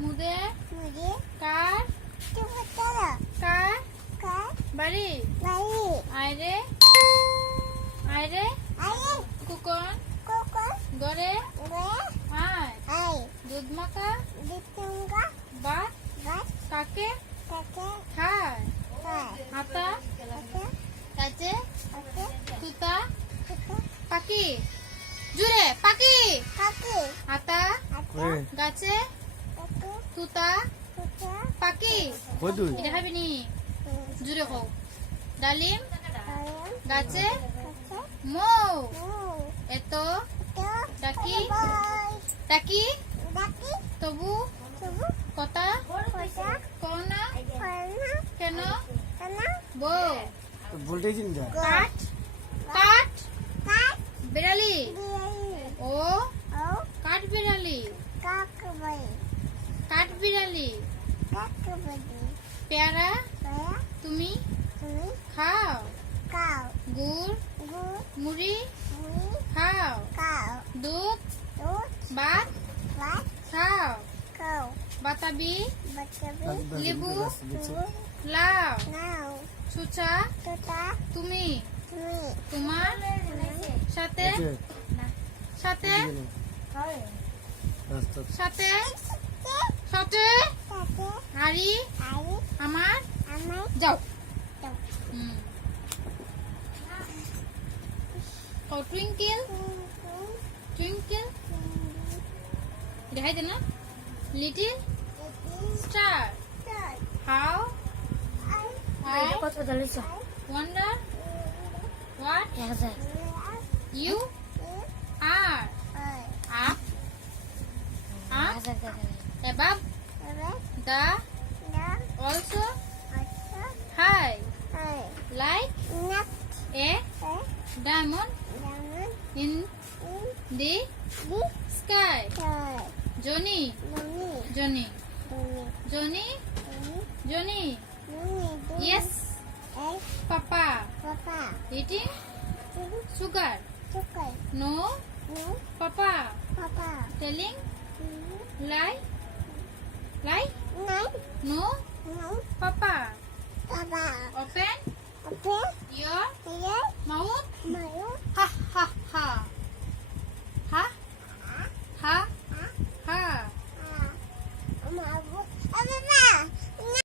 মুদে কার কার বাড়ি আইরে আইরে কুকন গড়ে আয় দুধ মাখা বাত কাকে খায় হাতা কাছে তুতা পাখি জুড়ে পাখি হাতা গাছে তুতা পাখি এটা খাবি নি জুড়ে খাও ডালিম গাছে মৌ এত ডাকি ডাকি তবু কথা কনা কেন বউ কাঠ কাঠ বিড়ালি ও কাঠ বিড়ালি কাঠ বিড়ালি পেয়ারা তুমি খাও গুড় মুড়ি খাও দুধ ভাত খাও বাতাবি লেবু লাউ সুচা তুমি তোমার সাথে সাথে সাথে সাথে হাড়ি আমার যাও টুইঙ্কেল টুইঙ্কেল দেখাই দে না little star how wonder what you are up above the also high like a diamond in the sky Johnny Johnny Johnny Johnny yes Papa eating sugar no Papa telling lie lie no Papa open